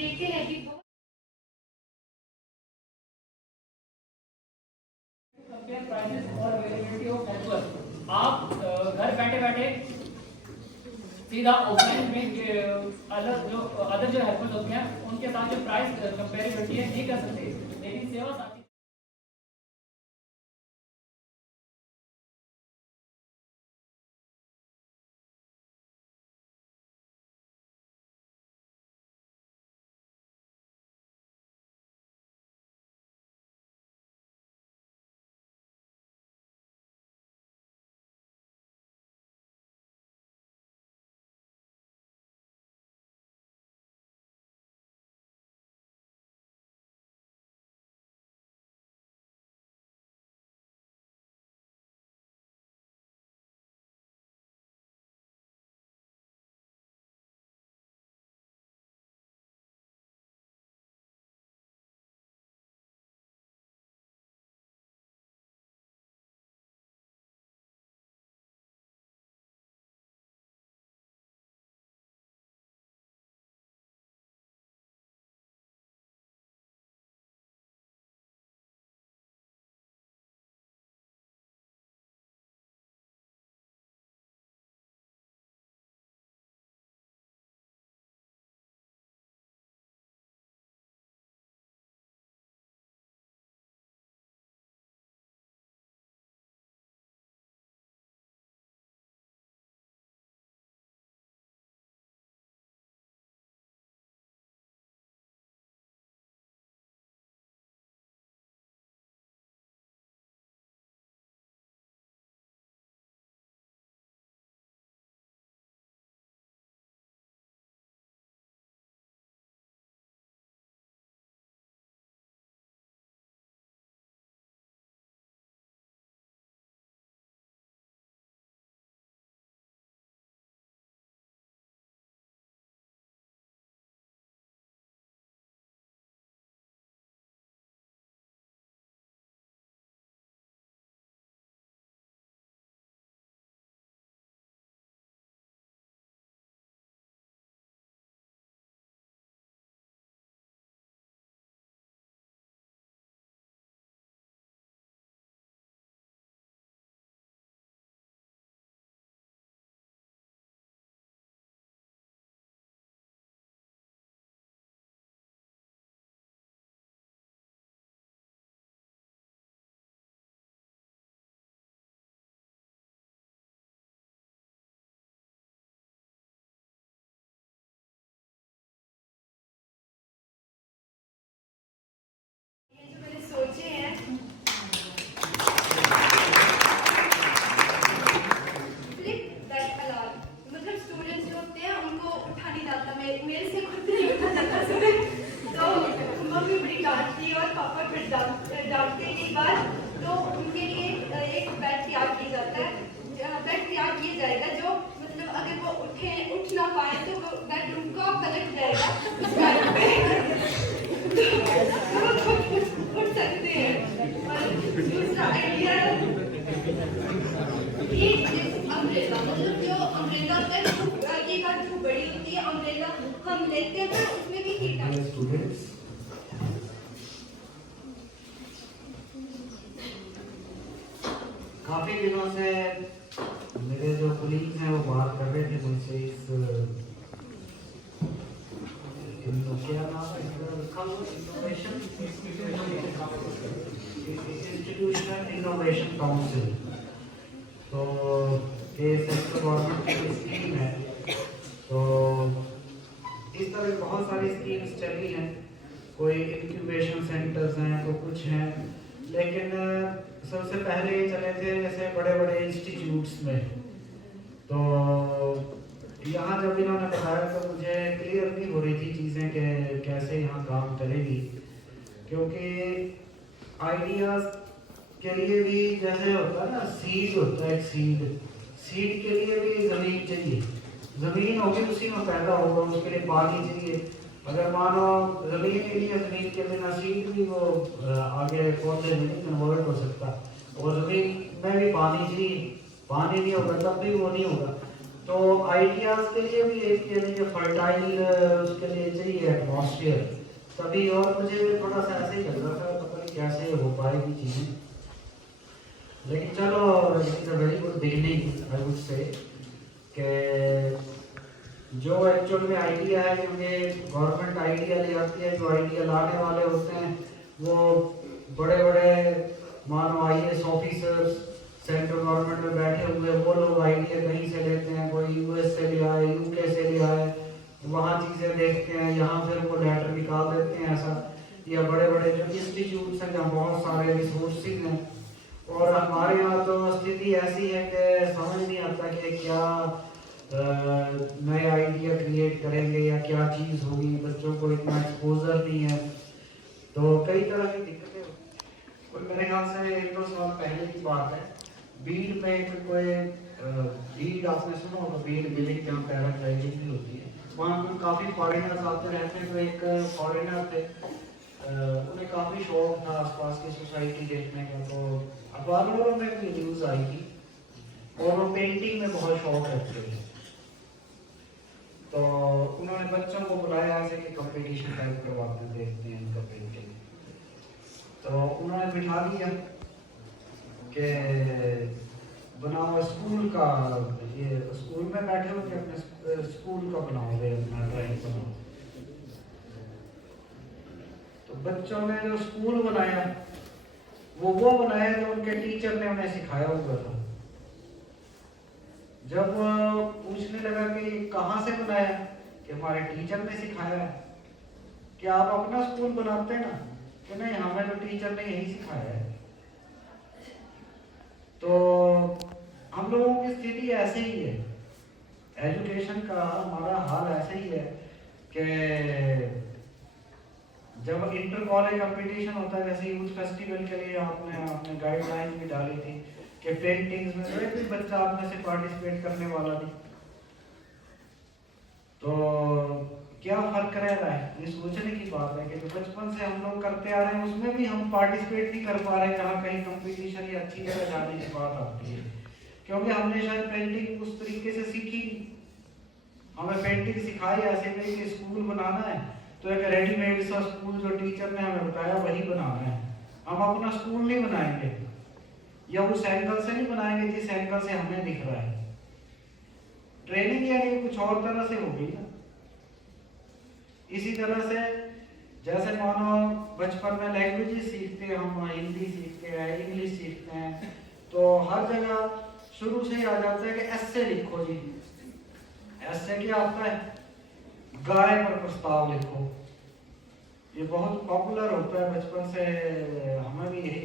देखते हैं कि आप घर बैठे बैठे सीधा ऑफलाइन में अदर जो हेल्पर्स होते हैं उनके साथ जो प्राइस कंपेरेबिलिटी है नहीं कर सकते, लेकिन सेवा साथी सोचे हैं मतलब स्टूडेंट्स जो होते हैं उनको उठा नहीं जाता, मेरे से खुद नहीं उठा जाता सुबह, तो मम्मी बड़ी डांटती और पापा फिर डांटते एक बार, तो उनके लिए एक बेड तैयार किया जाता है, बेड तैयार किया जाएगा जो मतलब अगर वो उठ ना पाए तो वो बेड उनका पलट जाएगा उठ सकते हैं। और दूसरा आइडिया ये अम्ब्रेला, मतलब जो अम्ब्रेला होता है ये बात जो बड़ी होती है अम्ब्रेला हम लेते हैं तो उसमें भी हीट आता है। काफी दिनों से मेरे जो कुलीग्स हैं वो बात कर रहे थे मुझसे इस क्या नाम इंस्टीट्यूशनल इनोवेशन काउंसिल, तो ये सेंट्रल गवर्नमेंट की स्कीम है। तो इस तरह की बहुत सारी स्कीम्स चली हैं, कोई इंक्यूबेशन सेंटर्स हैं तो कुछ हैं, लेकिन सबसे पहले ये चले थे जैसे बड़े बड़े इंस्टीट्यूट्स में। तो यहाँ जब इन्होंने बताया तो मुझे क्लियर नहीं हो रही थी चीज़ें कि कैसे यहाँ काम करेगी, क्योंकि आइडियाज़ के लिए भी जैसे होता है ना सीड होता है, एक सीड के लिए भी ज़मीन चाहिए, ज़मीन होगी उसी में पैदा होगा, उसके लिए पानी चाहिए। अगर मानो ज़मीन ही नहीं है, ज़मीन के बिना सीड भी वो आगे पौधे में नहीं कन्वर्ट हो सकता, और ज़मीन में भी पानी चाहिए, पानी नहीं होगा तब भी वो नहीं होगा। तो आइडियाज के लिए भी एक यानी कि फर्टाइल उसके लिए चाहिए एटमॉस्फेयर तभी। और मुझे भी थोड़ा सा ऐसे ही लग रहा था, पता नहीं कैसे हो पाएगी चीज़ें, लेकिन चलो it's a very good beginning I would say कि जो एक्चुअल में आइडिया है, क्योंकि गवर्नमेंट आइडिया ले आती है, जो आइडिया लाने वाले होते हैं वो बड़े बड़े मानो IAS ऑफिसर्स सेंट्रल गवर्नमेंट में बैठे हुए, वो लोग आइडिया कहीं से लेते हैं, कोई US से ले आए, UK से ले आए, वहाँ चीज़ें देखते हैं, यहाँ फिर वो लेटर निकाल देते हैं ऐसा। या बड़े बड़े जो इंस्टीट्यूट्स हैं जहाँ बहुत सारे रिसोर्सेज हैं, और हमारे यहाँ तो स्थिति ऐसी है कि समझ नहीं आता कि क्या नए आइडिया क्रिएट करेंगे या क्या चीज़ होगी, बच्चों को इतना एक्सपोजर नहीं है, तो कई तरह की दिक्कतें। कोई मेरे ख्याल से 1-2 साल पहले की बात है, बीड में कोई बीड आपने सुना होगा, बीड विलेज जहाँ पैराग्लाइडिंग भी होती है, वहाँ पर काफ़ी फॉरेनर्स आते रहते हैं। तो एक फॉरेनर थे, उन्हें काफ़ी शौक था आसपास की सोसाइटी देखने का, तो अखबारों में भी न्यूज़ आई थी, और वो पेंटिंग में बहुत शौक रखते थे। तो उन्होंने बच्चों को बुलाया ऐसे कि कंपटीशन टाइप करवाते हैं, देखते हैं इनका पेंटिंग। तो उन्होंने बिठा दिया कि बनाओ स्कूल का, ये स्कूल में बैठे हो कि अपने स्कूल का बनाओगे, अपना ड्राइंग बनाओ। तो बच्चों ने जो स्कूल बनाया वो बनाया जो उनके टीचर ने उन्हें सिखाया हुआ था। जब पूछने लगा कि कहाँ से बनाया, कि हमारे टीचर ने सिखाया है। कि आप अपना स्कूल बनाते हैं ना, कि नहीं हमें तो टीचर ने यही सिखाया है। तो हम लोगों की स्थिति ऐसे ही है, एजुकेशन का हमारा हाल ऐसे ही है कि जब इंटर कॉलेज कंपटीशन होता है, जैसे यूथ फेस्टिवल के लिए आपने गाइडलाइन भी डाली थी कि पेंटिंग्स में कोई भी बच्चा आप में से पार्टिसिपेट करने वाला नहीं, तो क्या फर्क रह रहा है? ये सोचने की बात है कि जो बचपन से हम लोग करते आ रहे हैं उसमें भी हम पार्टिसिपेट नहीं कर पा रहे, जहाँ कहीं कंपटीशन या अच्छी जगह जाने की बात आती है, क्योंकि हमने शायद पेंटिंग उस तरीके से सीखी। हमें पेंटिंग सिखाई ऐसे नहीं कि स्कूल बनाना है तो एक रेडीमेड सा स्कूल जो टीचर ने हमें बताया वही बनाना है। हम अपना स्कूल नहीं बनाएंगे, या उस एंगल से नहीं बनाएंगे जिस एंगल से हमें दिख रहा है। ट्रेनिंग यानी कुछ और तरह से होगी ना। इसी तरह से जैसे मानो बचपन में लैंग्वेजेस सीखते हैं, हम हिंदी सीखते हैं, इंग्लिश सीखते हैं, तो हर जगह शुरू से ही आ जाता है कि एस्से लिखो जी। एस्से क्या आता है? गाय पर प्रस्ताव लिखो। ये बहुत पॉपुलर होता है, बचपन से हमें भी यही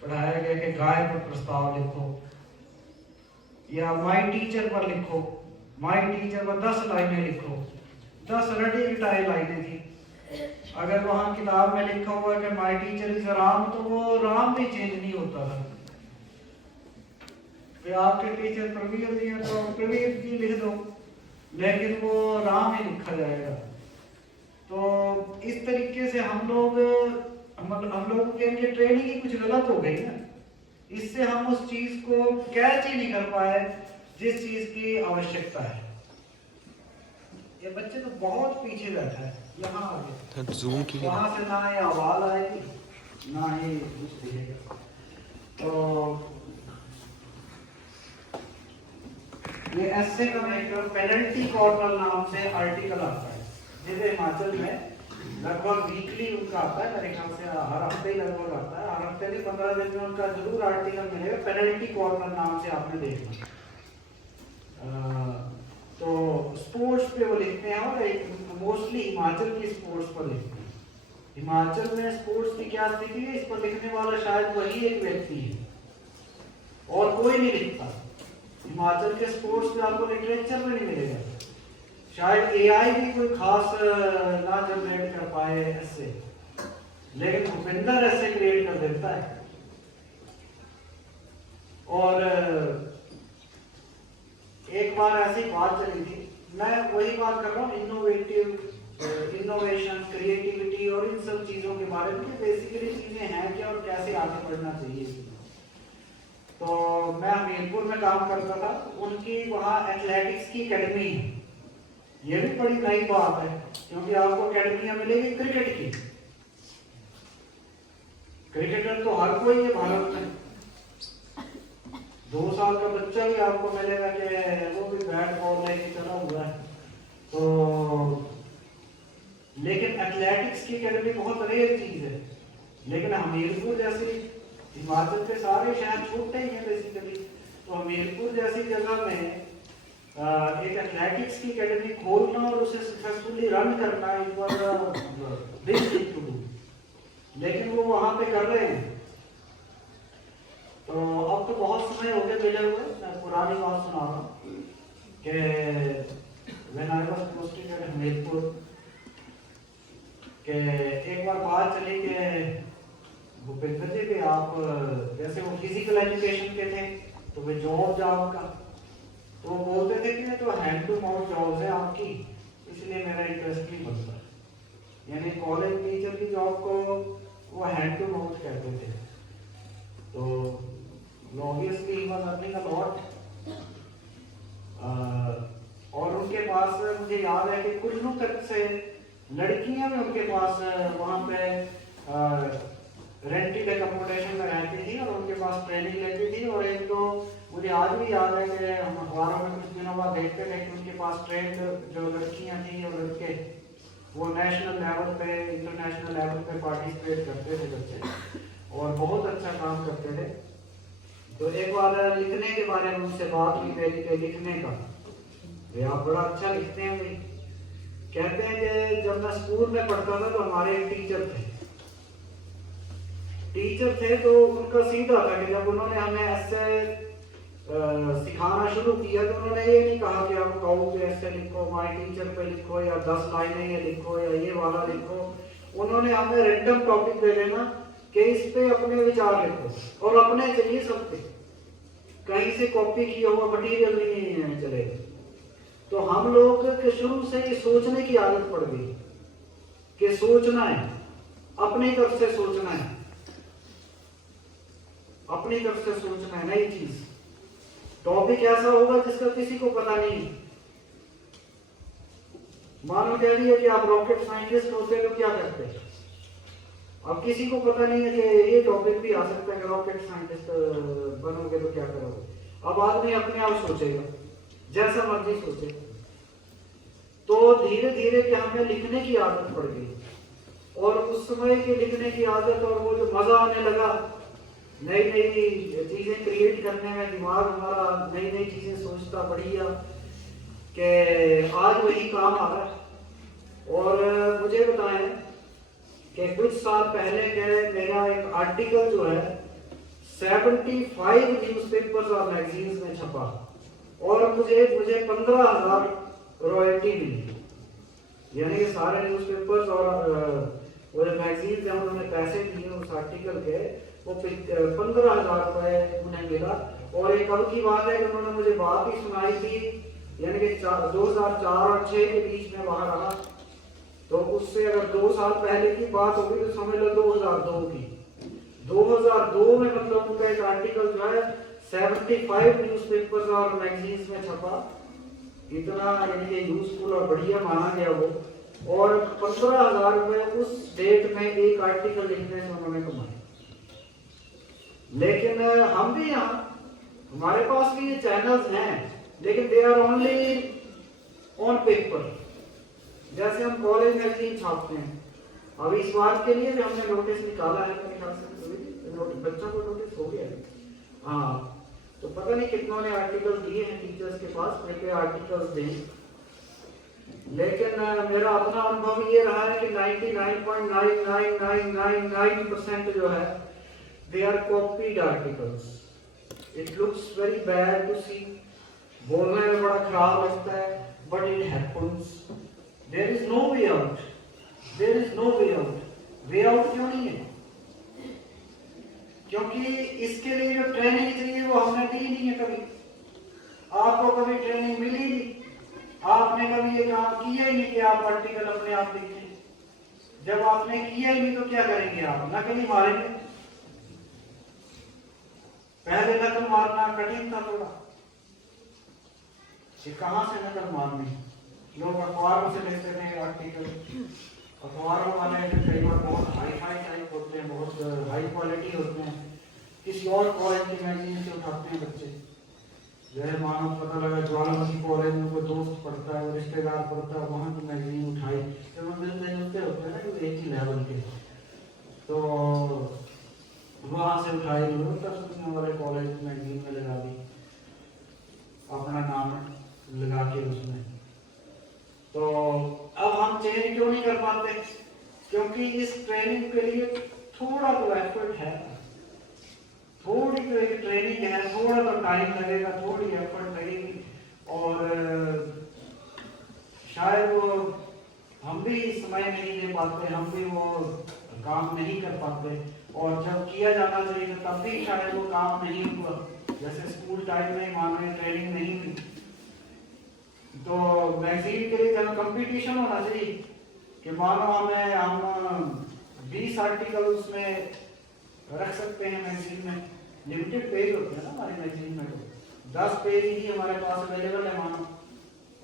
पढ़ाया गया कि गाय पर प्रस्ताव लिखो, या माय टीचर पर लिखो। माय टीचर पर 10 लाइनें लिखो। 10 रटी रिटाई लाइनें थी। अगर वहां किताब में लिखा हुआ है कि माय टीचर इज राम, तो वो राम भी चेंज नहीं होता था। तो आपके टीचर प्रवीर जी हैं तो प्रवीर जी लिख दो, लेकिन वो राम ही लिखा जाएगा। तो इस तरीके से हम लोगों के लिए ट्रेनिंग ही कुछ गलत हो गई ना। इससे हम उस चीज को कैच ही नहीं कर पाए जिस चीज की आवश्यकता है। ये बच्चे तो बहुत पीछे बैठा है, यहाँ आगे जूम की वहां से ना ये आवाज आएगी ना ही कुछ दिखेगा। तो ये एस्से का मेकर पेनल्टी कॉर्नर नाम से आर्टिकल आता है, जिसे हिमाचल में लगभग वीकली उनका आता है, मेरे ख्याल से हर हफ्ते ही लगभग आता है। हर हफ्ते नहीं 15 दिन में उनका जरूर आर्टिकल मिलेगा। पेनल्टी कॉर्नर नाम से आपने देखना। तो स्पोर्ट्स पे वो लिखते हैं, और मोस्टली हिमाचल की स्पोर्ट्स पर लिखते हैं। हिमाचल में स्पोर्ट्स की क्या स्थिति है, इस पर लिखने वाला शायद वही एक व्यक्ति है और कोई नहीं लिखता। हिमाचल के स्पोर्ट्स पे आपको लिटरेचर में नहीं मिलेगा। शायद AI भी कोई खास ना जनरेट कर पाए ऐसे, लेकिन भूपिंदर ऐसे क्रिएट कर देता है। और एक बार ऐसी बात चली थी, मैं वही बात कर रहा हूँ इनोवेशन, क्रिएटिविटी और इन सब चीजों के बारे में, बेसिकली चीजें हैं क्या और कैसे आगे बढ़ना चाहिए। तो मैं हमीरपुर में काम करता था, उनकी वहाँ एथलेटिक्स की एकेडमी है। ये भी बड़ी नई बात है, क्योंकि आपको एकेडमियाँ मिलेगी क्रिकेट की। क्रिकेटर तो हर कोई है भारत में, 2 साल का बच्चा भी आपको मिलेगा कि वो भी बैट बॉल लेके चला हुआ है। तो लेकिन एथलेटिक्स की एकेडमी बहुत रेयर चीज है। लेकिन हमीरपुर जैसी, हिमाचल के सारे शहर छोटे ही हैं बेसिकली, तो हमीरपुर जैसी जगह में एक एथलेटिक्स की एकेडमी खोलना और उसे सक्सेसफुली रन करना it was a big thing to do, लेकिन वो वहां पे कर रहे हैं। तो अब तो बहुत समय हो गया मिले हुए, मैं पुरानी बात सुना रहा हूँ कि when I was posted at Hamirpur, कि एक बार बात चली कि भूपेंद्र जी कि आप, जैसे वो फिजिकल एजुकेशन के थे तो वे जॉब का, तो वो बोलते थे कि तो हैंड टू माउथ जॉब है आपकी, इसलिए मेरा इंटरेस्ट नहीं बनता। यानी कॉलेज टीचर की जॉब को वो हैंड टू माउथ कहते थे। तो obviously he was earning a lot, और उनके पास मुझे याद है कि कुल्लू तक से लड़कियां भी उनके पास वहाँ पे रेंटेड एकोमोडेशन में रहती थी और उनके पास ट्रेनिंग लेती थी। और एक तो मुझे आज भी याद है कि हम अखबारों में कुछ दिनों बाद देखते थे कि उनके पास ट्रेंड जो लड़कियां थी और लड़के, वो नेशनल लेवल पे, इंटरनेशनल लेवल पे पार्टिसिपेट करते थे बच्चे और बहुत अच्छा काम करते थे। तो एक बार लिखने के बारे में उनसे बात हुई मेरी कि लिखने का, आप बड़ा अच्छा लिखते हैं भाई। कहते हैं कि जब मैं स्कूल में पढ़ता था तो हमारे एक टीचर थे तो उनका सीधा था कि जब उन्होंने हमें ऐसे सिखाना शुरू किया तो उन्होंने ये नहीं कहा कि आप कहो पे ऐसे लिखो, माय टीचर पे लिखो, या 10 लाइनें ये लिखो या ये वाला लिखो। उन्होंने हमें रैंडम टॉपिक दे देना कि इस पे अपने विचार लिखो, और अपने चाहिए सब पे, कहीं से कॉपी किया हुआ मटेरियल नहीं चलेगा। तो हम लोग के शुरू से ये सोचने की आदत पड़ गई कि सोचना है, अपनी तरफ से सोचना है, अपनी तरफ से सोचना है, नई चीज। टॉपिक ऐसा होगा जिसका किसी को पता नहीं। मानो कह रही है कि आप रॉकेट साइंटिस्ट होते तो क्या करते, अब किसी को पता नहीं है कि ये टॉपिक भी आ सकता है कि रॉकेट साइंटिस्ट बनोगे तो क्या करोगे। अब आदमी अपने आप सोचेगा, जैसा मर्जी सोचे। तो धीरे धीरे कि हमें लिखने की आदत पड़ गई, और उस समय के लिखने की आदत और वो जो मजा आने लगा, नई नई चीजें क्रिएट करने में दिमाग हमारा नई नई चीजें सोचता बढ़िया, कि आज वही काम आ रहा है। और मुझे बताएं कि कुछ साल पहले के मेरा एक आर्टिकल जो है 75 न्यूज़पेपर्स और मैगजीन्स में छपा, और मुझे 15,000 रॉयल्टी मिली। यानी कि सारे न्यूज़पेपर्स और वो जो मैगजीन्स हैं उन्होंने पैसे दिए उस आर्टिकल के, वो 15,000 रुपए उन्हें मिला। और एक अब की बात है कि उन्होंने मुझे बात ही सुनाई थी, यानी कि 2004 और 6 के बीच में वहां रहा, तो उससे अगर 2 साल पहले की बात होगी तो समझ लो 2002 की। 2002 में मतलब उनका एक आर्टिकल जो है 75 न्यूज़पेपर्स और मैगजीन्स में छपा, इतना यानी कि यूजफुल और बढ़िया माना गया वो। और 15,000 रुपए उस डेट में एक आर्टिकल लिखने से उन्होंने कमाए। लेकिन हम भी यहाँ, हमारे पास भी ये चैनल्स हैं, लेकिन they are only on paper. जैसे हम कॉलेज मैगजीन छापते हैं, अभी इस बात के लिए भी हमने नोटिस निकाला है, मेरे ख्याल से बच्चों को नोटिस हो गया है। हाँ, तो पता नहीं कितनों ने आर्टिकल दिए हैं टीचर्स के पास, कृपया आर्टिकल्स दें। लेकिन मेरा अपना अनुभव ये रहा है कि 99.99999% जो है they are copied articles. It looks very bad to see, बोलने में बड़ा खराब लगता है, but it happens. There is no way out, there is no way out. Way out क्यों नहीं है? क्योंकि इसके लिए जो ट्रेनिंग चाहिए वो हमने दी नहीं है कभी। आपको कभी ट्रेनिंग मिली नहीं, आपने कभी ये काम किया ही नहीं कि आप आर्टिकल अपने आप लिखें। जब आपने किया ही नहीं तो क्या करेंगे आप? नकल ही मारेंगे। पहले नकल मारना कठिन था थोड़ा कि कहाँ से नकल मारनी। लोग अखबारों से लेते थे आर्टिकल, अखबारों वाले कई बार बहुत हाई टाइप होते हैं, बहुत हाई क्वालिटी होते हैं, किसी और कॉलेज की मैगजीन से उठाते हैं बच्चे। जैसे मानो पता लगा ज्वालामुखी कॉलेज में कोई दोस्त पढ़ता है, रिश्तेदार पढ़ता है, वहाँ की मैगजीन उठाई, तो वो मिलते जुलते होते हैं ना कि एक ही लेवल के, तो वहाँ से उठाई वाले कॉलेज की मैगजीन में लगा दी, अपना नाम लगा के उसमें। तो अब हम चेंज क्यों नहीं कर पाते? क्योंकि इस ट्रेनिंग के लिए थोड़ा तो एफर्ट है, थोड़ी तो एक ट्रेनिंग है, थोड़ा तो टाइम लगेगा, थोड़ी एफर्ट लगेगी, और शायद वो हम भी समय नहीं दे पाते, हम भी वो काम नहीं कर पाते, और जब किया जाना चाहिए तब भी शायद वो काम नहीं हुआ। जैसे स्कूल टाइम में मानो ट्रेनिंग नहीं हुई, तो मैगजीन के लिए जब कंपटीशन होना चाहिए कि मानो हम 20 आर्टिकल उसमें रख सकते हैं मैगजीन में, लिमिटेड पेज होते हैं ना हमारी मैगजीन में, तो 10 पेज ही हमारे पास अवेलेबल है मानो,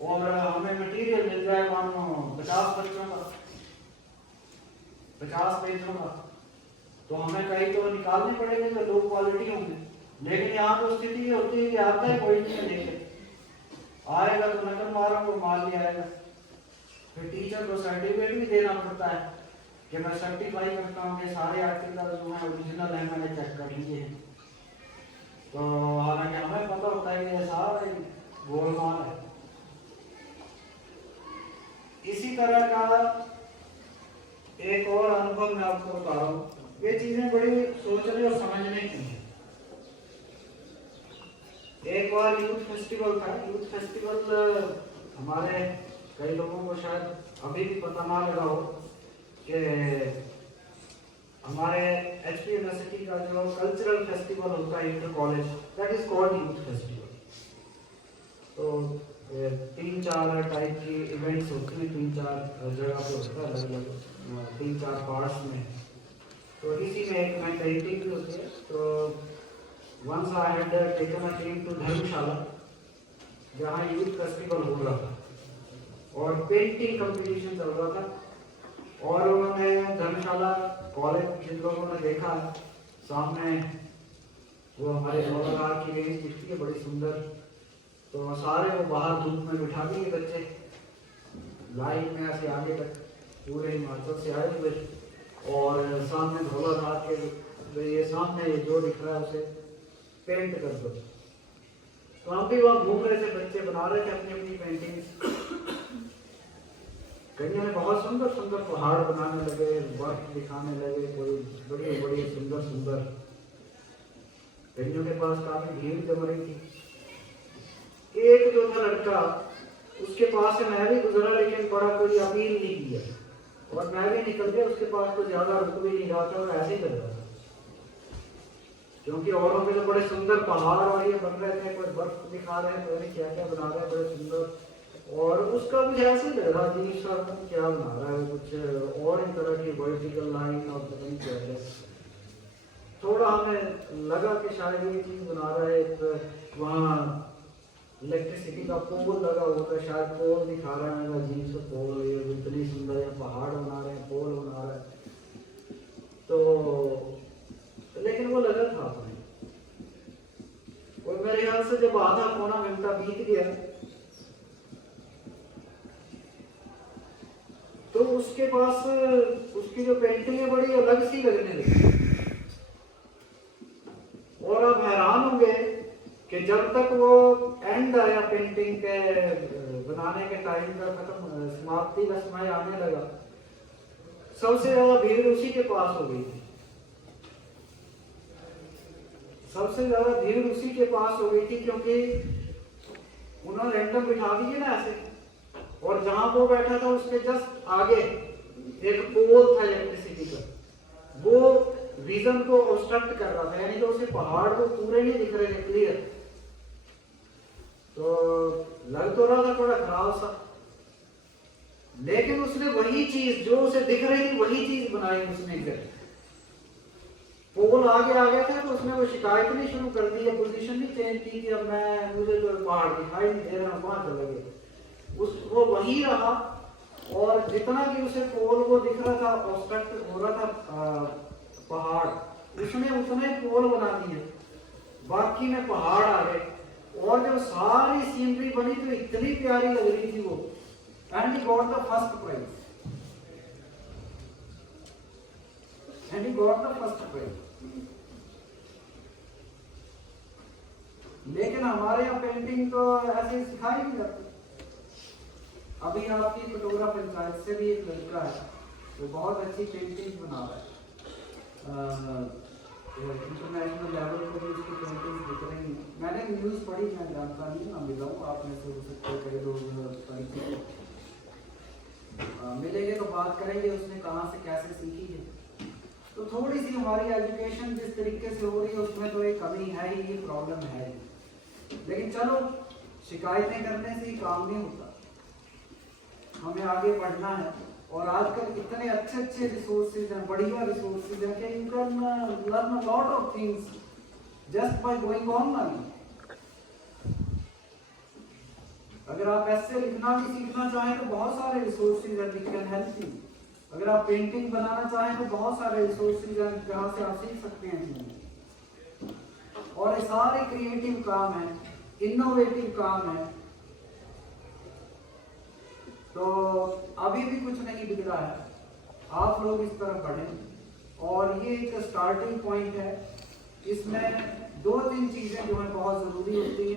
और हमें मटेरियल मिल जाए मानो 50 बच्चों का, 50 पेजों का, तो हमें कहीं तो निकालने पड़ेंगे तो लो क्वालिटी होंगे। लेकिन यहाँ तो स्थिति ये होती है कि आता है कोई नहीं लेके आएगा तो नकल मारो माल भी आएगा, फिर टीचर को सर्टिफिकेट भी देना पड़ता है कि मैं सर्टिफाई करता हूँ कि सारे आर्टिकल जो है ओरिजिनल है, मैंने चेक कर लिए हैं। तो हालांकि हमें पता होता है कि ये सारा गोलमाल है। इसी तरह का एक और अनुभव मैं आपको बता रहा हूँ, ये चीजें बड़ी सोचने और समझने की हैं। एक बार यूथ फेस्टिवल था, यूथ फेस्टिवल हमारे कई लोगों को शायद अभी भी पता ना लगा हो कि हमारे एचपी यूनिवर्सिटी का जो कल्चरल फेस्टिवल होता है inter college, that is called youth festival. तो 3-4 टाइप की इवेंट्स होती हैं, 3-4 जगह पे होता है, अलग अलग 3-4 पार्ट्स में। तो इसी में एक में पेंटिंग भी होती है। तो once I had taken a team to धर्मशाला, जहाँ यूथ फेस्टिवल हो रहा था और पेंटिंग कंपटीशन चल रहा था, और उन्होंने धर्मशाला कॉलेज जिन लोगों ने देखा सामने वो हमारे नौलगार की रेंज दिखती है बड़ी सुंदर, तो सारे वो बाहर धूप में बिठा दिए बच्चे लाइन में ऐसे आगे तक, पूरे हिमाचल से आए हुए, और सामने धौलाधार के ये सामने जो दिख रहा है उसे पेंट कर दो। तो हम भी वहाँ घूम रहे थे, बच्चे बना रहे थे अपनी अपनी पेंटिंग। कईयों ने बहुत सुंदर सुंदर पहाड़ बनाने लगे, बर्फ दिखाने लगे, कोई बड़ी बड़ी सुंदर सुंदर। कईयों के पास काफी भीड़ जम रही थी। एक जो था लड़का, उसके पास से मैं भी गुजरा, लेकिन बड़ा कोई अपील नहीं किया, और मैं भी निकल गया, उसके पास तो ज्यादा रुक भी नहीं रहा था, और ऐसे ही लग रहा था, क्योंकि औरों के तो बड़े सुंदर पहाड़ और ये बन रहे थे, कोई बर्फ दिखा रहे हैं, पता नहीं क्या क्या बना रहे हैं, बड़े सुंदर, और उसका कुछ ऐसे ही लग रहा जी सर क्या बना रहा है, कुछ और ही तरह की वर्टिकल लाइन और पता नहीं क्या है। थोड़ा हमें लगा कि शायद ये चीज बना रहा है, वहाँ इलेक्ट्रिसिटी का पोल लगा हुआ था, शायद पोल दिखा रहा है, अजीब सा पोल, ये इतनी सुंदर है, पहाड़ बना रहे हैं, पोल बना रहा है, तो लेकिन वो लगा था अपने। और मेरे ख्याल से जब आधा पौना घंटा बीत गया तो उसके पास उसकी जो पेंटिंग है बड़ी अलग सी लगने लगी, और अब हैरान होंगे कि जब तक वो एंड आया पेंटिंग के बनाने के टाइम का खत्म, समाप्ति का समय आने लगा, सबसे ज्यादा भीड़ उसी के पास हो गई थी। सबसे ज्यादा भीड़ उसी के पास हो गई थी, क्योंकि उन्होंने रैंडम बिठा दिए ना ऐसे, और जहां वो बैठा था उसके जस्ट आगे एक पोल था इलेक्ट्रिसिटी का, वो विजन को ऑब्स्ट्रक्ट कर रहा था, यानी कि उसे पहाड़ को पूरे नहीं दिख रहे थे क्लियर। तो लग तो रहा था थोड़ा खराब सा, लेकिन उसने वही चीज जो उसे दिख रही थी वही चीज बनाई उसने। पोल आगे आ गया था तो उसने वो शिकायत नहीं शुरू कर दी, पोजीशन नहीं चेंज की कि अब मैं मुझे तो पहाड़ दिखाई नहीं दे रहा, वहां चला गया। वो वहीं रहा और जितना कि उसे पोल को दिख रहा था, ऑब्स्ट्रक्ट हो रहा था पहाड़, उसने उतने पोल बना दिए, बाकी में पहाड़ आ गए। और जब सारी सीनरी बनी तो इतनी प्यारी लग रही थी वो, and he got the first prize, and he got the first prize. लेकिन हमारे यहाँ पेंटिंग तो ऐसे सिखाई नहीं जाती। अभी आपकी कटोरा पंचायत से भी एक लड़का है, वो बहुत अच्छी पेंटिंग बना रहा है, इंटरनेशनल लेवल पर भी उसकी पेंटिंग दिख रही हैं। मैंने न्यूज़ पढ़ी, मैं जानता नहीं, मैं मिला हूँ, आप में से हो सकते हैं कई लोग परिचित मिलेंगे तो बात करेंगे उसने कहाँ से कैसे सीखी है। तो थोड़ी सी हमारी एजुकेशन जिस तरीके से हो रही है उसमें तो एक कमी है ही, ये प्रॉब्लम है ही। लेकिन चलो, शिकायतें करने से ही काम नहीं होता, हमें आगे बढ़ना है। और आजकल इतने अच्छे अच्छे रिसोर्सेज हैं, बढ़िया रिसोर्सेज हैं कि you can learn a lot of things just by going online. अगर आप ऐसे लिखना भी सीखना चाहें तो बहुत सारे रिसोर्सेज हैं विच कैन हेल्प यू। अगर आप पेंटिंग बनाना चाहें तो बहुत सारे रिसोर्सेज हैं जहाँ से आप सीख सकते हैं चीजें। और ये सारे क्रिएटिव काम है, इनोवेटिव काम है। तो अभी भी कुछ नहीं बिगड़ा है, आप लोग इस तरफ बढ़ें। और ये एक स्टार्टिंग पॉइंट है, इसमें 2-3 चीजें जो है बहुत जरूरी होती है।